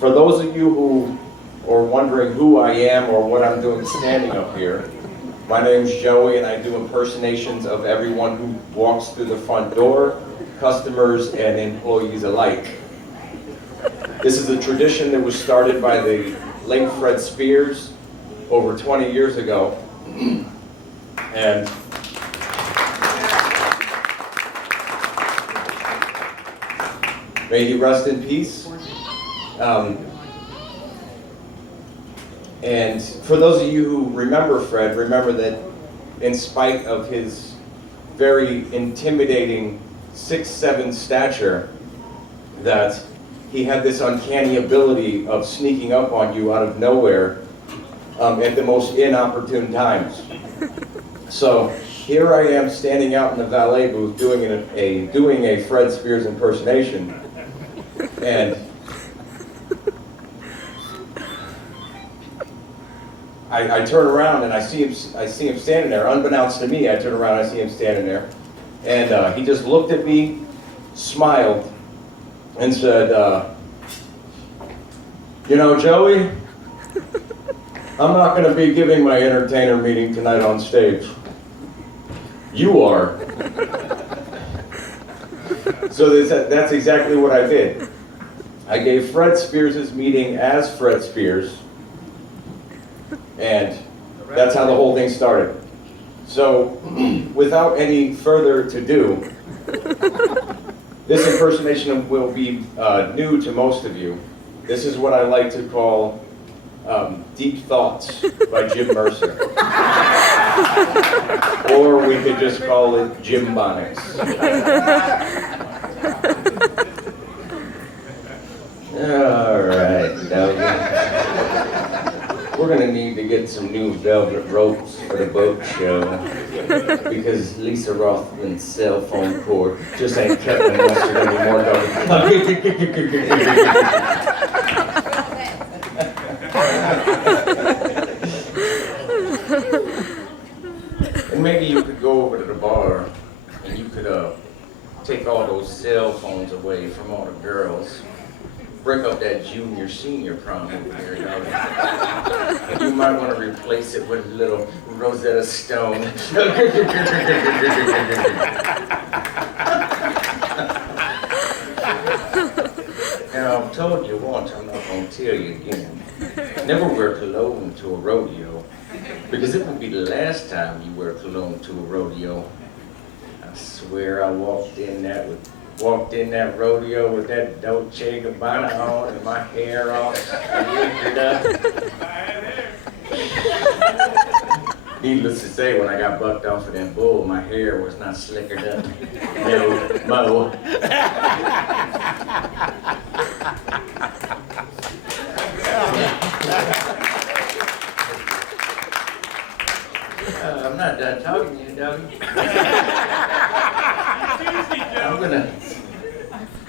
For those of you who are wondering who I am or what I'm doing standing up here, my name's Joey and I do impersonations of everyone who walks through the front door, customers and employees alike. This is a tradition that was started by the late Fred Spears over 20 years ago. And may he rest in peace. And for those of you who remember Fred, remember that in spite of his very intimidating 6'7" stature, that he had this uncanny ability of sneaking up on you out of nowhere at the most inopportune times. So here I am standing out in the valet booth doing a Fred Spears impersonation, and I turn around and I see him standing there. Unbeknownst to me, I turn around and I see him standing there, and he just looked at me, smiled, and said, "You know, Joey, I'm not going to be giving my entertainer meeting tonight on stage. You are." So that's exactly what I did. I gave Fred Spears' meeting as Fred Spears, and that's how the whole thing started. So, without any further to do, this impersonation will be new to most of you. This is what I like to call Deep Thoughts by Jim Mercer. Or we could just call it Jim Bonics. All right, now we're gonna need to get some new velvet ropes for the boat show because Lisa Rothman's cell phone cord just ain't cutting mustard anymore, dog. And maybe you could go over to the bar and you could take all those cell phones away from all the girls. Break up that junior senior prom over here, dog. You might want to replace it with a little Rosetta Stone. Now, I've told you once, I'm not going to tell you again. Never wear cologne to a rodeo, because it will be the last time you wear cologne to a rodeo. I swear I walked in that rodeo with that Dolce & Gabbana on and my hair all slickered up. Needless to say, when I got bucked off of that bull, my hair was not slickered up. No, mo. I'm not done talking to you, doggy.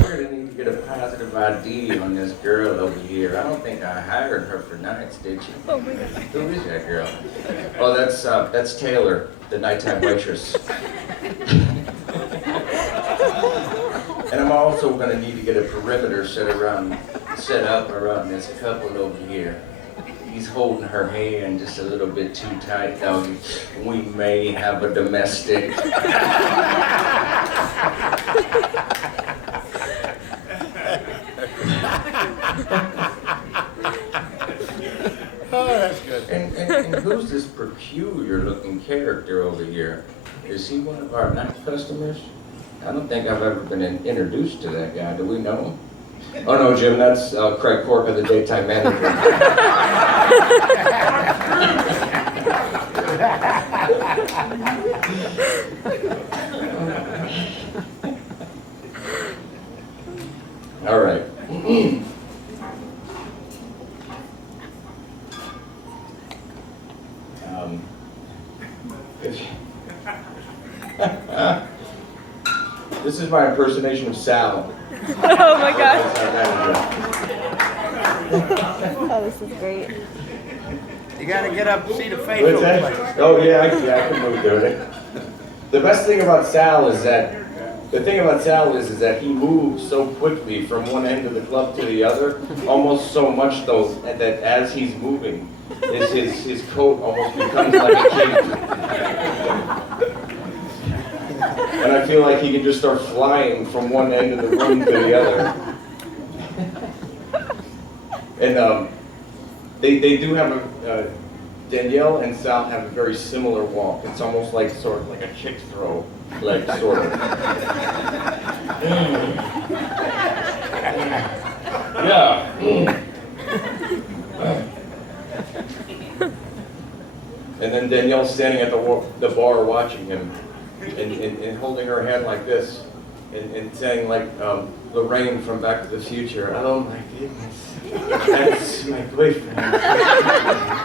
We're gonna need to get a positive ID on this girl over here. I don't think I hired her for nights, did you? Oh my God. Who is that girl? Oh, that's Taylor, the nighttime waitress. And I'm also gonna need to get a perimeter set up around this couple over here. He's holding her hand just a little bit too tight, doggy. We may have a domestic. Oh, that's good. And who's this peculiar looking character over here? Is he one of our night customers? I don't think I've ever been introduced to that guy. Do we know him? Oh no, Jim, that's Craig Corker, the daytime manager. All right. This is my impersonation of Sal. Oh my gosh. Oh, this is great. You gotta get up and see the facial What's that? place. Oh yeah, I can move doing it. The best thing about Sal is that The thing about Sal is that he moves so quickly from one end of the club to the other, almost so much though that as he's moving, his coat almost becomes like a cape. And I feel like he can just start flying from one end of the room to the other. And they do have a, Danielle and Sal have a very similar walk. It's almost like sort of like a kick throw, like sort of. Yeah. And then Danielle's standing at the bar watching him and holding her hand like this and saying like Lorraine from Back to the Future, "Oh my goodness, that's my boyfriend.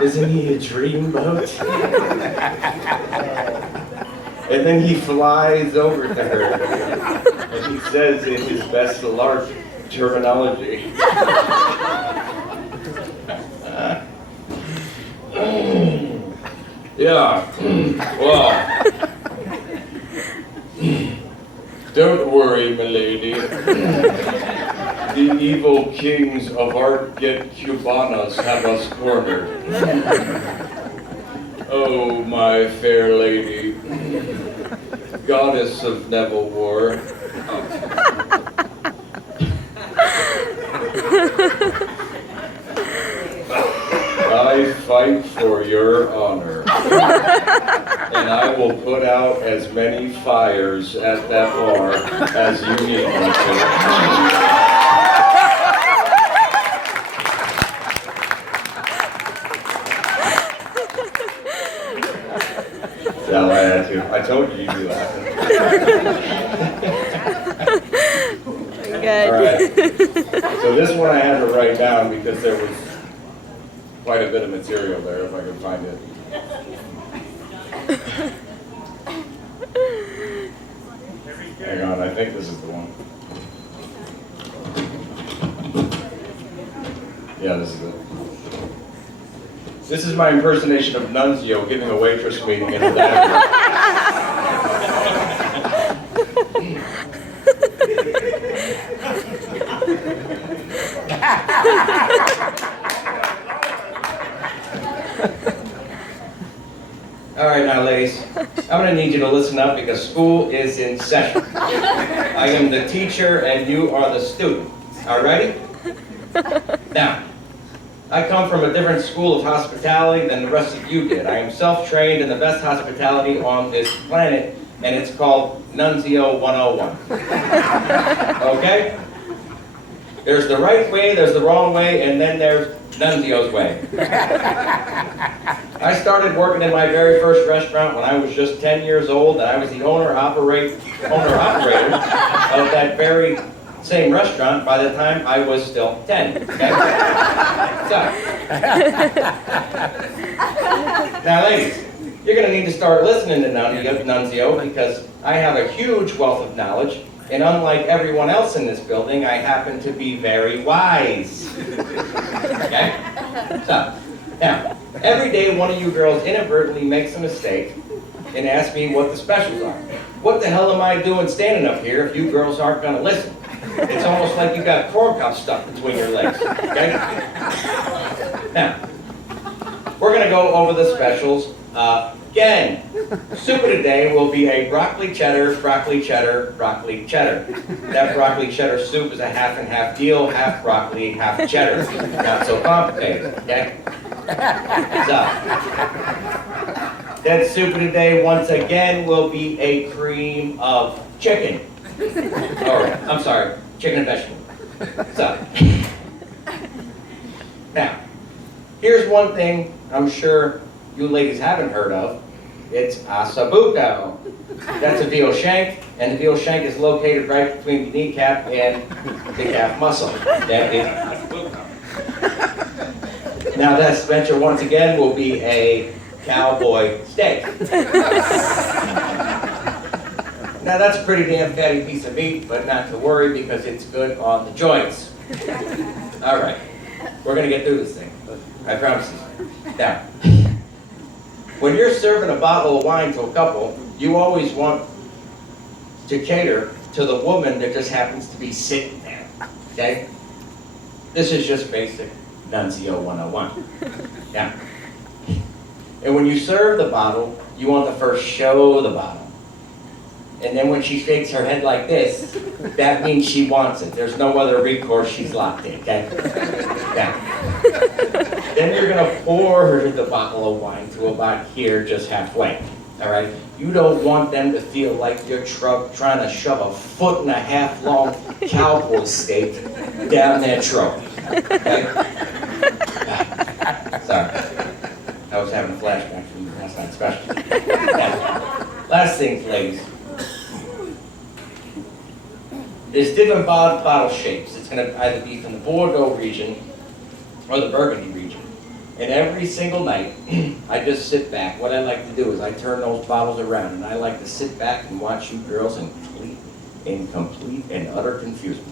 Isn't he a dreamboat?" And then he flies over to her and he says in his best LARP terminology, "Yeah, well, don't worry, milady. The evil kings of Art Get Cubanas have us cornered. Oh, my fair lady, goddess of Neville War. I fight for your honor, and I will put out as many fires at that bar as you need me to." Sal, I had to. I told you you'd be laughing. Good. All right. So this one I had to write down because there was quite a bit of material there, if I could find it. Hang on, I think this is the one. Yeah, this is it. This is my impersonation of Nunzio giving a waitress meeting in a diner. All right, now, ladies, I'm going to need you to listen up because school is in session. I am the teacher and you are the student. All righty? Now, I come from a different school of hospitality than the rest of you did. I am self-trained in the best hospitality on this planet, and it's called Nunzio 101. Okay? There's the right way, there's the wrong way, and then there's Nunzio's way. I started working in my very first restaurant when I was just 10 years old, and I was the owner-operator of that very same restaurant by the time I was still 10. Okay? So, now ladies, you're going to need to start listening to Nunzio because I have a huge wealth of knowledge, and unlike everyone else in this building, I happen to be very wise. Okay? So, now, every day one of you girls inadvertently makes a mistake and asks me what the specials are. What the hell am I doing standing up here if you girls aren't going to listen? It's almost like you got corn cuffs stuck between your legs, okay? Now, we're going to go over the specials again. Soup of the day will be a broccoli cheddar, broccoli cheddar, broccoli cheddar. That broccoli cheddar soup is a half and half deal, half broccoli, half cheddar. Not so complicated, okay? So, that soup of the day, once again, will be a cream of chicken. Or, I'm sorry, chicken and vegetable. So, now, here's one thing I'm sure you ladies haven't heard of. It's asabuco. That's a veal shank, and the veal shank is located right between the kneecap and the calf muscle. That is asabuco. Now, that venture, once again, will be a cowboy steak. Now that's a pretty damn fatty piece of meat, but not to worry because it's good on the joints. All right, we're gonna get through this thing. I promise you. Now, when you're serving a bottle of wine to a couple, you always want to cater to the woman that just happens to be sitting there, okay? This is just basic Nunzio 101, yeah. And when you serve the bottle, you want to first show the bottle. And then when she shakes her head like this, that means she wants it. There's no other recourse, she's locked in, okay? Yeah. Then you're gonna pour her the bottle of wine to about here, just halfway, all right? You don't want them to feel like you're trying to shove a 1.5 foot long cowboy steak down their throat, okay? Sorry, I was having a flashback from last night's special. Now, last thing, ladies. There's different bottle shapes. It's going to either be from the Bordeaux region or the Burgundy region. And every single night, I just sit back. What I like to do is I turn those bottles around, and I like to sit back and watch you girls in complete and utter confusion.